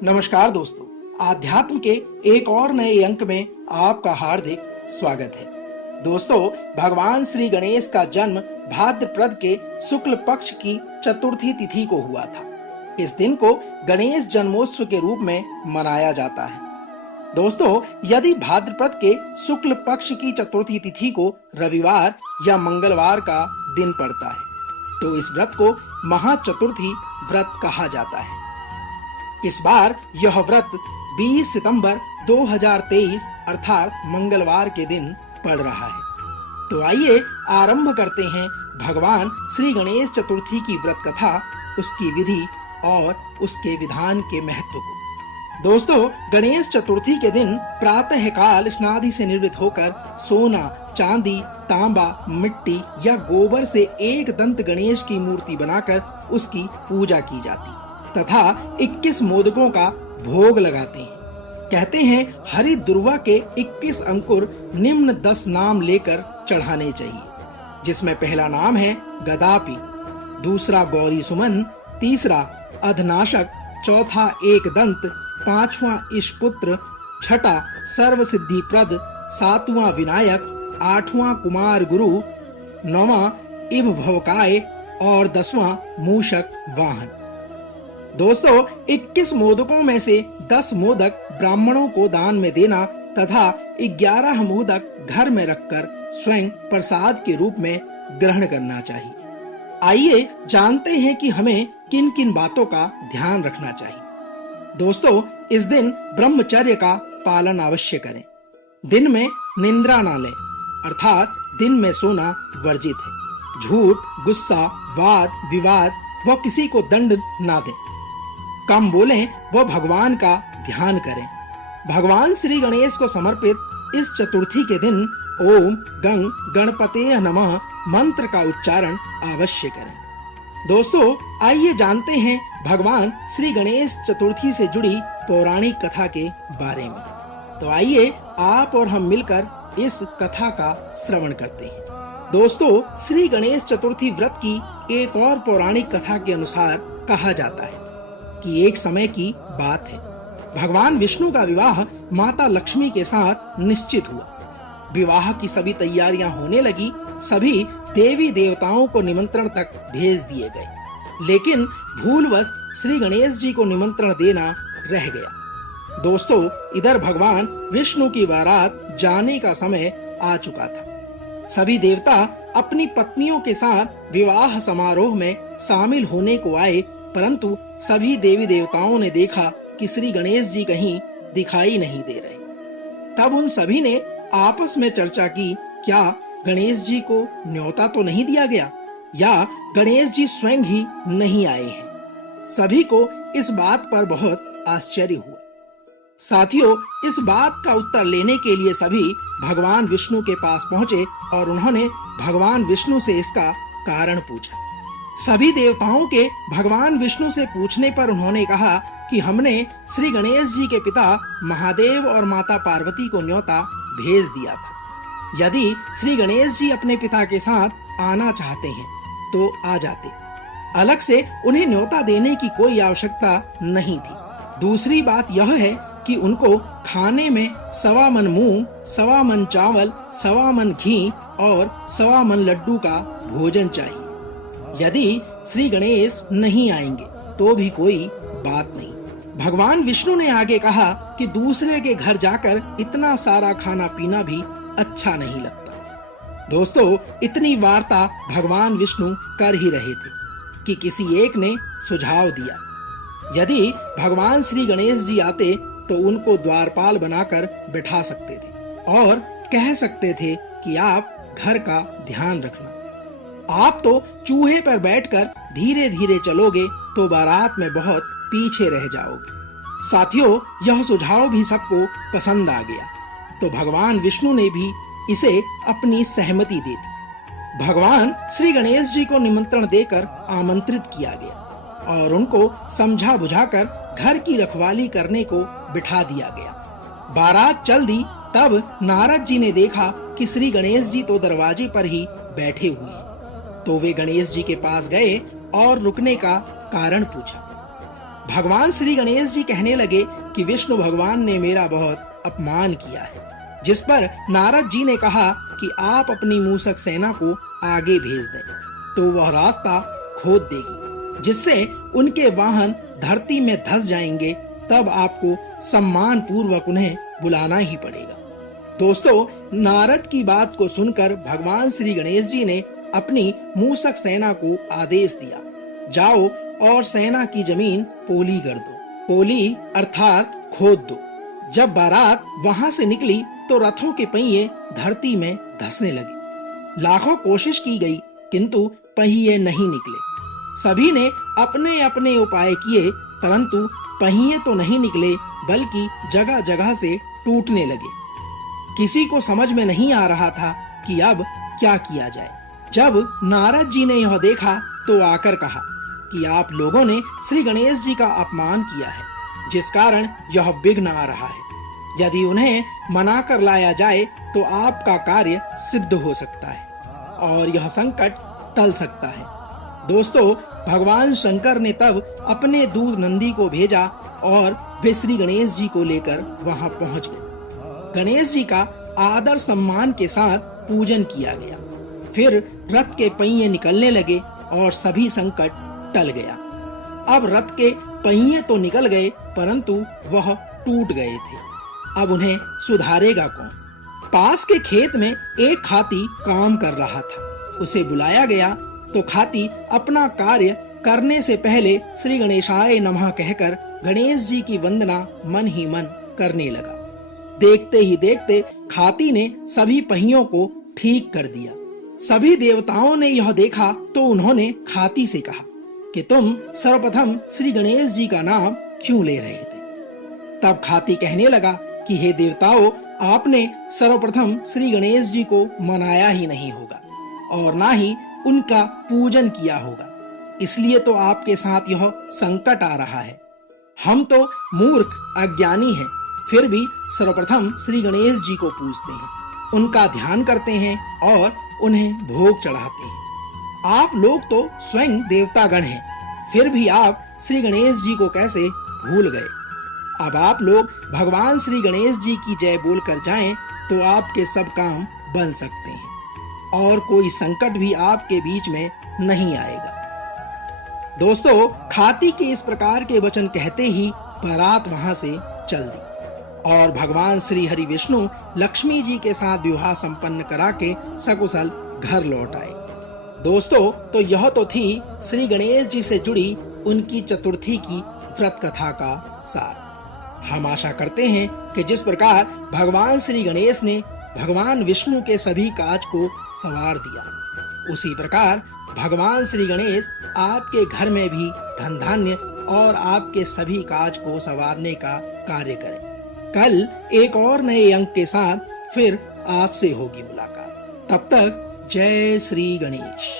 नमस्कार दोस्तों, आध्यात्म के एक और नए अंक में आपका हार्दिक स्वागत है। दोस्तों, भगवान श्री गणेश का जन्म भाद्रपद के शुक्ल पक्ष की चतुर्थी तिथि को हुआ था। इस दिन को गणेश जन्मोत्सव के रूप में मनाया जाता है। दोस्तों, यदि भाद्रपद के शुक्ल पक्ष की चतुर्थी तिथि को रविवार या मंगलवार का दिन पड़ता है तो इस व्रत को महाचतुर्थी व्रत कहा जाता है। इस बार यह व्रत 20 सितंबर 2023 अर्थात मंगलवार के दिन पड़ रहा है। तो आइए आरंभ करते हैं भगवान श्री गणेश चतुर्थी की व्रत कथा, उसकी विधि और उसके विधान के महत्व को। दोस्तों, गणेश चतुर्थी के दिन प्रातः काल स्नादि से निर्वृत्त होकर सोना, चांदी, तांबा, मिट्टी या गोबर से एक दंत गणेश की मूर्ति बनाकर उसकी पूजा की जाती तथा 21 मोदकों का भोग लगाते हैं। कहते हैं हरि दुर्वा के 21 अंकुर निम्न 10 नाम लेकर चढ़ाने चाहिए, जिसमें पहला नाम है गदापि, दूसरा गौरी सुमन, तीसरा अधनाशक, चौथा एक दंत, पांचवा ईशपुत्र, छठा सर्व सिद्धि प्रद, सातवां विनायक, आठवां कुमार गुरु, नौवां इव भवकाय और 10वां मूषक वाहन। दोस्तों, 21 मोदकों में से 10 मोदक ब्राह्मणों को दान में देना तथा 11 मोदक घर में रखकर स्वयं प्रसाद के रूप में ग्रहण करना चाहिए। आइए जानते हैं कि हमें किन किन बातों का ध्यान रखना चाहिए। दोस्तों, इस दिन ब्रह्मचर्य का पालन अवश्य करें। दिन में निंद्रा ना लें, अर्थात दिन में सोना वर्जित है। झूठ, गुस्सा, वाद विवाद व किसी को दंड ना दें। कम बोलें व भगवान का ध्यान करें। भगवान श्री गणेश को समर्पित इस चतुर्थी के दिन ओम गं गणपते नमः मंत्र का उच्चारण अवश्य करें। दोस्तों, आइए जानते हैं भगवान श्री गणेश चतुर्थी से जुड़ी पौराणिक कथा के बारे में। तो आइए आप और हम मिलकर इस कथा का श्रवण करते हैं। दोस्तों, श्री गणेश चतुर्थी व्रत की एक और पौराणिक कथा के अनुसार कहा जाता है कि एक समय की बात है, भगवान विष्णु का विवाह माता लक्ष्मी के साथ निश्चित हुआ। विवाह की सभी तैयारियां होने लगी, सभी देवी देवताओं को निमंत्रण तक भेज दिए गए, लेकिन भूलवश श्री गणेश जी को निमंत्रण देना रह गया। दोस्तों, इधर भगवान विष्णु की बारात जाने का समय आ चुका था। सभी देवता अपनी पत्नियों के साथ विवाह समारोह में शामिल होने को आए, परंतु सभी देवी देवताओं ने देखा कि श्री गणेश जी कहीं दिखाई नहीं दे रहे। तब उन सभी ने आपस में चर्चा की, क्या गणेश जी को न्योता तो नहीं दिया गया या गणेश जी स्वयं ही नहीं आए हैं। सभी को इस बात पर बहुत आश्चर्य हुआ। साथियों, इस बात का उत्तर लेने के लिए सभी भगवान विष्णु के पास पहुंचे और उन्होंने भगवान विष्णु से इसका कारण पूछा। सभी देवताओं के भगवान विष्णु से पूछने पर उन्होंने कहा कि हमने श्री गणेश जी के पिता महादेव और माता पार्वती को न्योता भेज दिया था। यदि श्री गणेश जी अपने पिता के साथ आना चाहते हैं तो आ जाते, अलग से उन्हें न्योता देने की कोई आवश्यकता नहीं थी। दूसरी बात यह है कि उनको खाने में 1.25 मन मूंग, 1.25 मन चावल, 1.25 मन घी और 1.25 मन लड्डू का भोजन चाहिए। यदि श्री गणेश नहीं आएंगे तो भी कोई बात नहीं। भगवान विष्णु ने आगे कहा कि दूसरे के घर जाकर इतना सारा खाना पीना भी अच्छा नहीं लगता। दोस्तों, इतनी वार्ता भगवान विष्णु कर ही रहे थे कि किसी एक ने सुझाव दिया, यदि भगवान श्री गणेश जी आते तो उनको द्वारपाल बनाकर बैठा सकते थे और कह सकते थे कि आप घर का ध्यान रखना। आप तो चूहे पर बैठकर धीरे धीरे चलोगे तो बारात में बहुत पीछे रह जाओगे। साथियों, यह सुझाव भी सबको पसंद आ गया, तो भगवान विष्णु ने भी इसे अपनी सहमति दे दी। भगवान श्री गणेश जी को निमंत्रण देकर आमंत्रित किया गया और उनको समझा बुझाकर घर की रखवाली करने को बिठा दिया गया। बारात चल दी, तब नारद जी ने देखा कि श्री गणेश जी तो दरवाजे पर ही बैठे हुए हैं, तो वे गणेश जी के पास गए और रुकने का कारण पूछा। भगवान श्री गणेश जी कहने लगे कि विष्णु भगवान ने मेरा बहुत अपमान किया है, जिस पर नारद जी ने कहा कि आप अपनी मूषक सेना को आगे भेज दें, तो वह रास्ता खोद देगी, जिससे उनके वाहन धरती में धंस जाएंगे। तब आपको सम्मान पूर्वक उन्हें बुलाना ही पड़ेगा। दोस्तों, नारद की बात को सुनकर भगवान श्री गणेश जी ने अपनी मूषक सेना को आदेश दिया, जाओ और सेना की जमीन पोली कर दो। पोली अर्थात खोद दो। जब बारात वहां से निकली तो रथों के पहिए धरती में धंसने लगे। लाखों कोशिश की गई, किंतु पहिए नहीं निकले। सभी ने अपने अपने उपाय किए, परंतु पहिए तो नहीं निकले, बल्कि जगह जगह से टूटने लगे। किसी को समझ में नहीं आ रहा था कि अब क्या किया जाए। जब नारद जी ने यह देखा तो आकर कहा कि आप लोगों ने श्री गणेश जी का अपमान किया है, जिस कारण यह विघ्न आ रहा है। यदि उन्हें मना कर लाया जाए तो आपका कार्य सिद्ध हो सकता है और यह संकट टल सकता है। दोस्तों, भगवान शंकर ने तब अपने दूत नंदी को भेजा और वे श्री गणेश जी को लेकर वहां पहुंच गए। गणेश जी का आदर सम्मान के साथ पूजन किया गया। फिर रथ के पहिए निकलने लगे और सभी संकट टल गया। अब रथ के पहिए तो निकल गए, परंतु वह टूट गए थे। अब उन्हें सुधारेगा कौन? पास के खेत में एक खाती काम कर रहा था। उसे बुलाया गया तो खाती अपना कार्य करने से पहले श्री गणेशाय नमः कहकर गणेश जी की वंदना मन ही मन करने लगा। देखते ही देखते खाती ने सभी पहियों को ठीक कर दिया। सभी देवताओं ने यह देखा तो उन्होंने खाती से कहा कि तुम सर्वप्रथम श्री गणेश जी का नाम क्यों ले रहे थे? तब खाती कहने लगा कि हे देवताओं, आपने सर्वप्रथम श्री गणेश जी को मनाया ही नहीं होगा और ना ही उनका पूजन किया होगा, इसलिए तो आपके साथ यह संकट आ रहा है। हम तो मूर्ख अज्ञानी हैं, फिर भी सर्वप्रथम श्री गणेश जी को पूजते हैं, उनका ध्यान करते हैं और उन्हें भोग चढ़ाते हैं। आप लोग तो स्वयं देवतागण हैं, फिर भी आप श्री गणेश जी को कैसे भूल गए? अब आप लोग भगवान श्री गणेश जी की जय बोलकर जाएं तो आपके सब काम बन सकते हैं और कोई संकट भी आपके बीच में नहीं आएगा। दोस्तों, खाती के इस प्रकार के वचन कहते ही बारात वहां से चल दी और भगवान श्री हरि विष्णु लक्ष्मी जी के साथ विवाह संपन्न करा के सकुशल घर लौट आए। दोस्तों, तो यह तो थी श्री गणेश जी से जुड़ी उनकी चतुर्थी की व्रत कथा का सार। हम आशा करते हैं कि जिस प्रकार भगवान श्री गणेश ने भगवान विष्णु के सभी काज को संवार दिया, उसी प्रकार भगवान श्री गणेश आपके घर में भी धन धान्य और आपके सभी काज को संवारने का कार्य करें। कल एक और नए अंक के साथ फिर आपसे होगी मुलाकात। तब तक जय श्री गणेश।